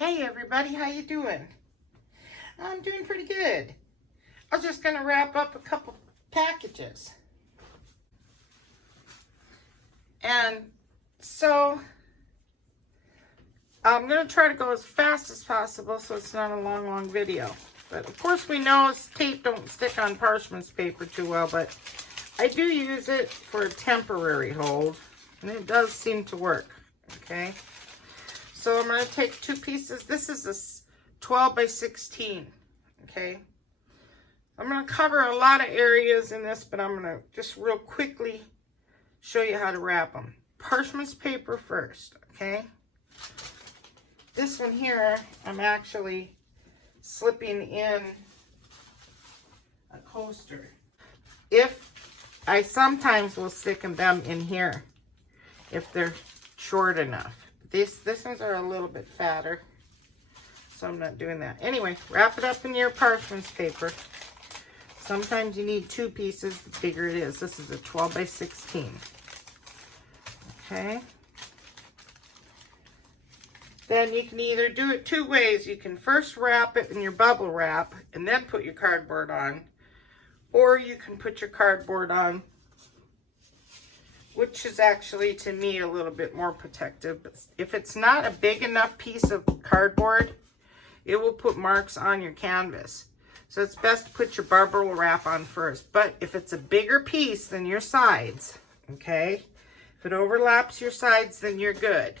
Hey everybody, how you doing? I'm doing pretty good. I was just gonna wrap up a couple packages. And so I'm gonna try to go as fast as possible so it's not a long video. But of course we know tape don't stick on parchment paper too well, but I do use it for a temporary hold and it does seem to work, okay? So I'm going to take two pieces. This is a 12 by 16, okay? I'm going to cover a lot of areas in this, but I'm going to just real quickly show you how to wrap them. Parchment paper first, okay? This one here, I'm actually slipping in a coaster. I sometimes will stick them in here if they're short enough. These ones are a little bit fatter, so I'm not doing that. Anyway, wrap it up in your parchment paper. Sometimes you need two pieces, the bigger it is. This is a 12 by 16. Okay. Then you can either do it two ways. You can first wrap it in your bubble wrap and then put your cardboard on. Or you can put your cardboard on, which is actually, to me, a little bit more protective. But if it's not a big enough piece of cardboard, it will put marks on your canvas. So it's best to put your bubble wrap on first. But if it's a bigger piece than your sides, okay, if it overlaps your sides, then you're good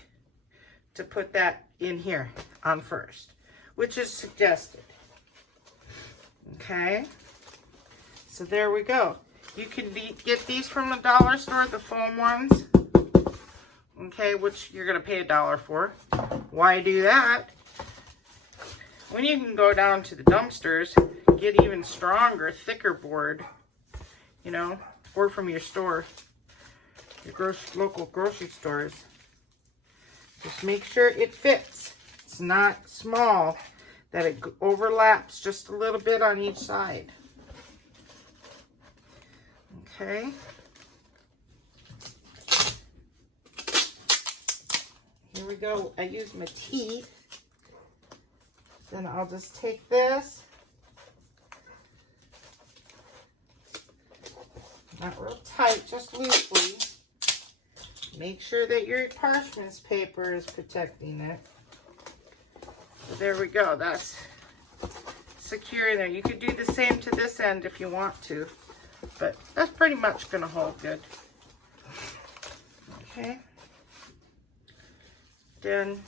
to put that in here on first, which is suggested. Okay, so there we go. You can get these from the dollar store, the foam ones, okay, which you're going to pay $1 for. Why do that? When you can go down to the dumpsters, get even stronger, thicker board, you know, or from your store, your local grocery stores. Just make sure it fits. It's not small, that it overlaps just a little bit on each side. Okay. Here we go. I use my teeth. Then I'll just take this. Not real tight, just loosely. Make sure that your parchment paper is protecting it. So there we go. That's secure there. You could do the same to this end if you want to. But that's pretty much going to hold good. Okay. Then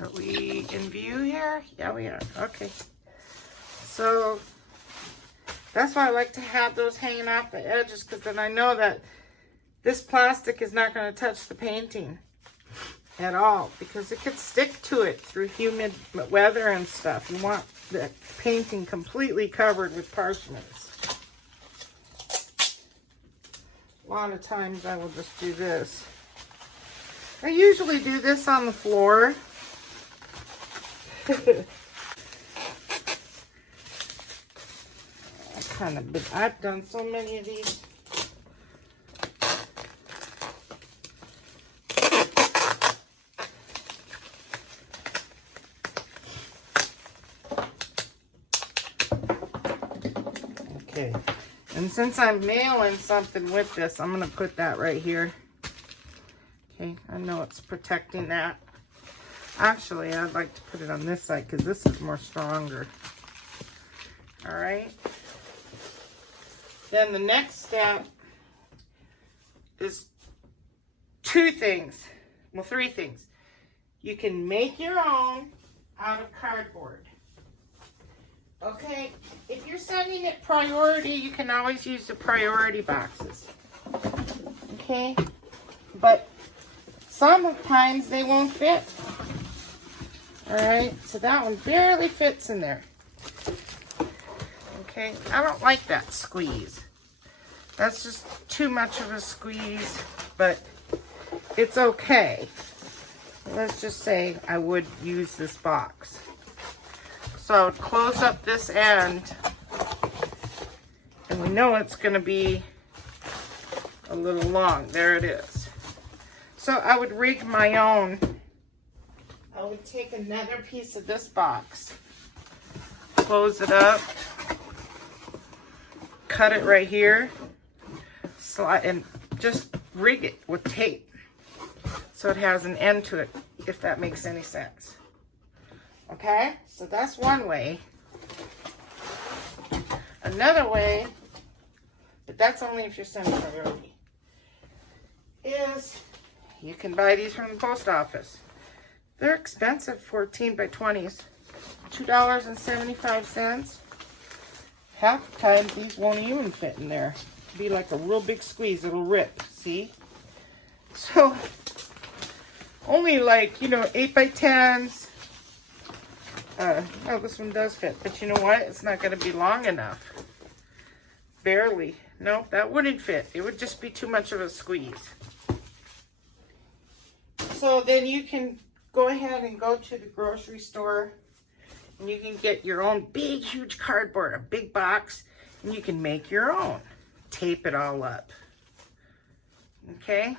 are we in view here? Yeah, we are. Okay. So that's why I like to have those hanging off the edges, because then I know that this plastic is not going to touch the painting at all, because it could stick to it through humid weather and stuff. You want the painting completely covered with parchments. A lot of times I will just do this. I usually do this on the floor. I've done so many of these. Okay, and since I'm mailing something with this, I'm going to put that right here. Okay, I know it's protecting that. Actually, I'd like to put it on this side because this is more stronger. All right. Then the next step is two things. Well, three things. You can make your own out of cardboard. Okay, if you're sending it priority, you can always use the priority boxes. Okay, but sometimes they won't fit. All right, so that one barely fits in there. Okay, I don't like that squeeze. That's just too much of a squeeze, but it's okay. let's just say I would use this box. So I would close up this end, and we know it's going to be a little long. There it is. So I would rig my own. I would take another piece of this box, close it up, cut it right here, slide, and just rig it with tape so it has an end to it, if that makes any sense. Okay, so that's one way. Another way, but that's only if you're semi-priority, is you can buy these from the post office. They're expensive, 14 by 20s, $2.75. Half the time, these won't even fit in there. It'll be like a real big squeeze, it'll rip, see? So, only like, 8 by 10s. Oh, this one does fit, but you know what? It's not going to be long enough. Barely. No, that wouldn't fit. It would just be too much of a squeeze. So then you can go ahead and go to the grocery store, and you can get your own big, huge cardboard, a big box, and you can make your own. Tape it all up. Okay?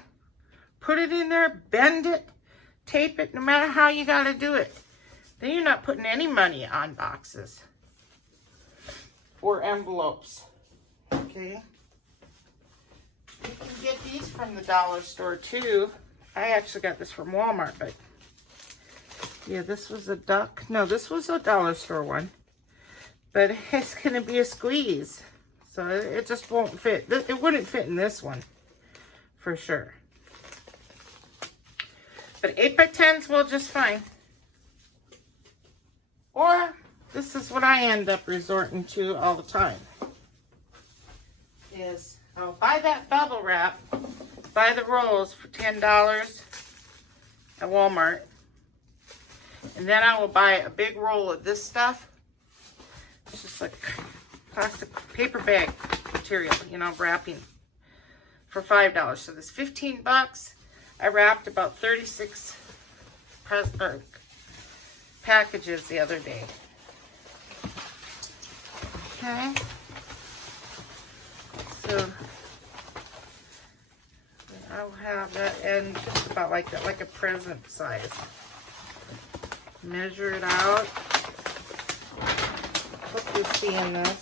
Put it in there, bend it, tape it, no matter how you got to do it. Then you're not putting any money on boxes or envelopes. Okay? You can get these from the dollar store too. I actually got this from Walmart, but yeah, this was a duck. No, this was a dollar store one. But it's going to be a squeeze. So it just won't fit. It wouldn't fit in this one for sure. But 8 by 10s will just fine. Or this is what I end up resorting to all the time. Is I'll buy that bubble wrap, buy the rolls for $10 at Walmart. And then I will buy a big roll of this stuff. It's just like plastic paper bag material, wrapping for $5. So this $15. I wrapped about 36 packages the other day. Okay. So I'll have that end just about like that, like a present size. Measure it out. Hope you're seeing this.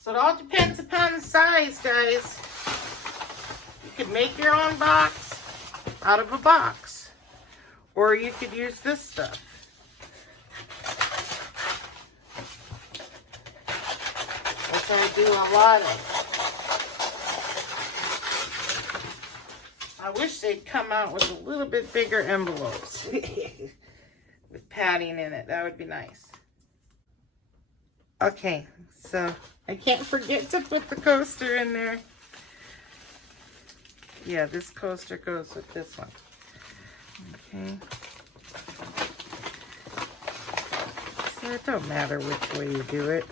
So it all depends upon the size, guys. You could make your own box out of a box, or you could use this stuff. Which I do a lot of. I wish they'd come out with a little bit bigger envelopes with padding in it. That would be nice. Okay, so I can't forget to put the coaster in there. Yeah, this coaster goes with this one. Okay. So it don't matter which way you do it.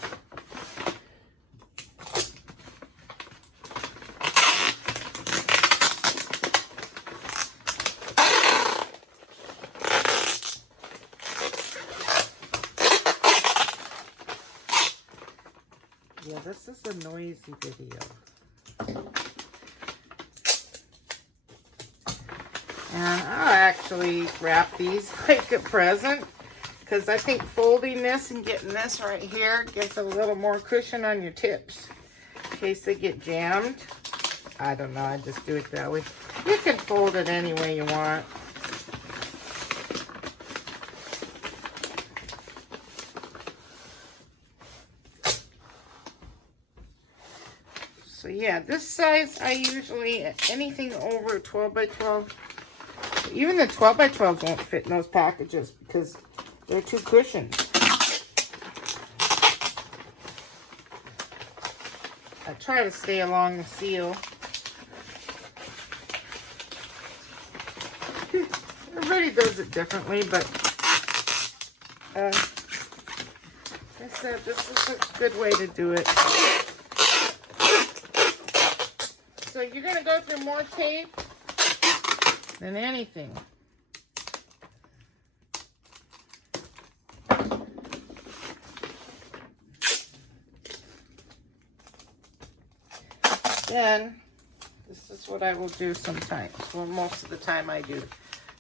Yeah, this is a noisy video. And I'll actually wrap these like a present, because I think folding this and getting this right here gives a little more cushion on your tips in case they get jammed. I don't know, I just do it that way. You can fold it any way you want. So yeah, this size I usually, anything over 12 by 12, even the 12 by 12s won't fit in those packages because they're too cushioned. I try to stay along the seal. Everybody does it differently, but I said, this is a good way to do it. So you're going to go through more tape than anything. Then, this is what I will do sometimes. Well, most of the time I do.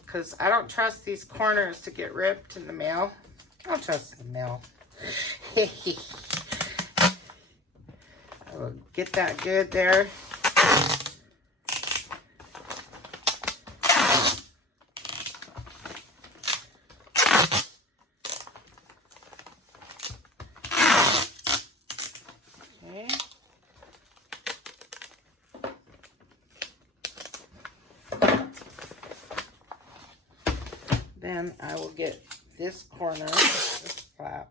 Because I don't trust these corners to get ripped in the mail. I don't trust the mail. I will get that good there. Okay. Then I will get this corner, this flap.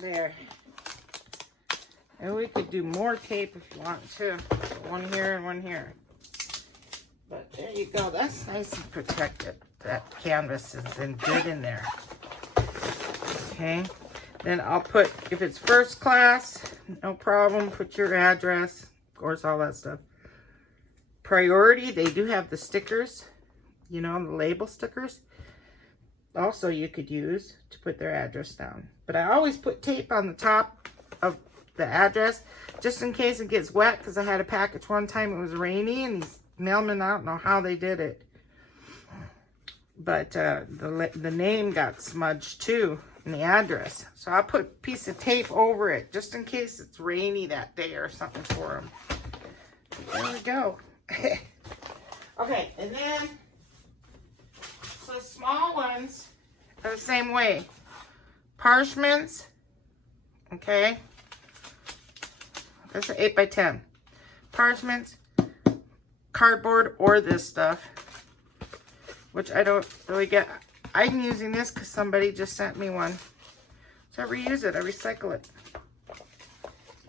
There. And we could do more tape if you want to. One here and one here. But there you go. That's nice and protected. That canvas is good in there. Okay. Then I'll put, if it's first class, no problem. Put your address. Of course, all that stuff. Priority, they do have the stickers. You know, the label stickers. Also, you could use to put their address down. But I always put tape on the top of the address just in case it gets wet, because I had a package one time, it was rainy, and these mailmen, I don't know how they did it. But the name got smudged too, and the address. So I put a piece of tape over it just in case it's rainy that day or something for them. There we go. Okay, and then, so small ones are the same way. Parchments, okay. That's an 8 by 10. Parchments, cardboard, or this stuff, which I don't really get. I'm using this because somebody just sent me one. So I reuse it, I recycle it.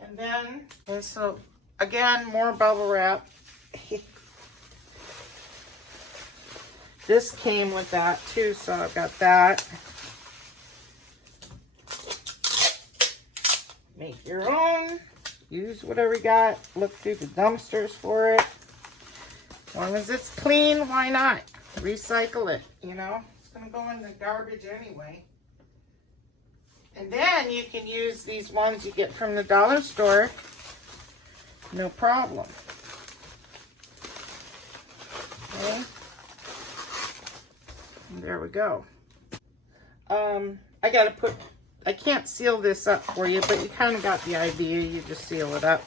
And then, and so again, more bubble wrap. This came with that too, so I've got that. Make your own. Use whatever you got. Look through the dumpsters for it. As long as it's clean, why not? Recycle it, you know? It's going to go in the garbage anyway. And then you can use these ones you get from the dollar store. No problem. Okay. And there we go. I gotta put, I can't seal this up for you, but you kind of got the idea. You just seal it up,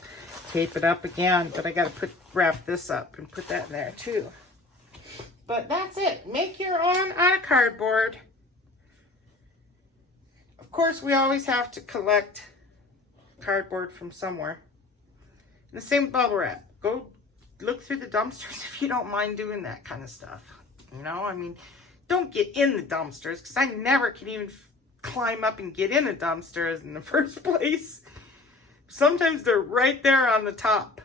tape it up again, but I gotta wrap this up and put that in there too. But that's it. Make your own out of cardboard. Of course, we always have to collect cardboard from somewhere. And the same with bubble wrap. Go look through the dumpsters if you don't mind doing that kind of stuff. You know, I mean, don't get in the dumpsters, because I never can even climb up and get in the dumpsters in the first place. Sometimes they're right there on the top.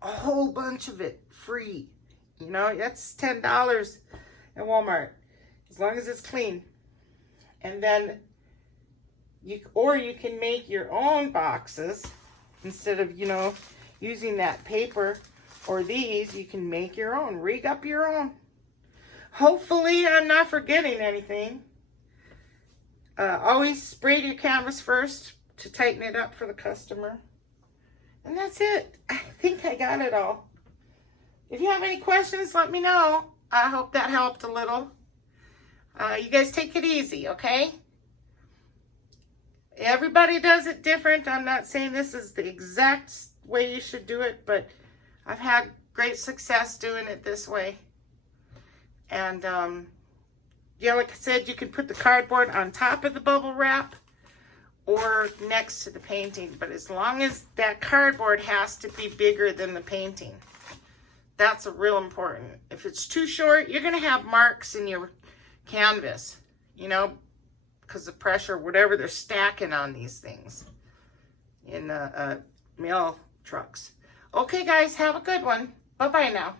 A whole bunch of it free. You know, that's $10 at Walmart, as long as it's clean. And then you can make your own boxes instead of, you know, using that paper or these. You can make your own, rig up your own. Hopefully I'm not forgetting anything. Always spray your canvas first to tighten it up for the customer. And that's it. I think I got it all. If you have any questions, let me know. I hope that helped a little. You guys take it easy, okay? Everybody does it different. I'm not saying this is the exact way you should do it, but I've had great success doing it this way. And yeah, like I said, you can put the cardboard on top of the bubble wrap or next to the painting. But as long as that cardboard has to be bigger than the painting. That's a real important. If it's too short, you're going to have marks in your canvas, you know, because of pressure, whatever they're stacking on these things in mail trucks. Okay, guys, have a good one. Bye-bye now.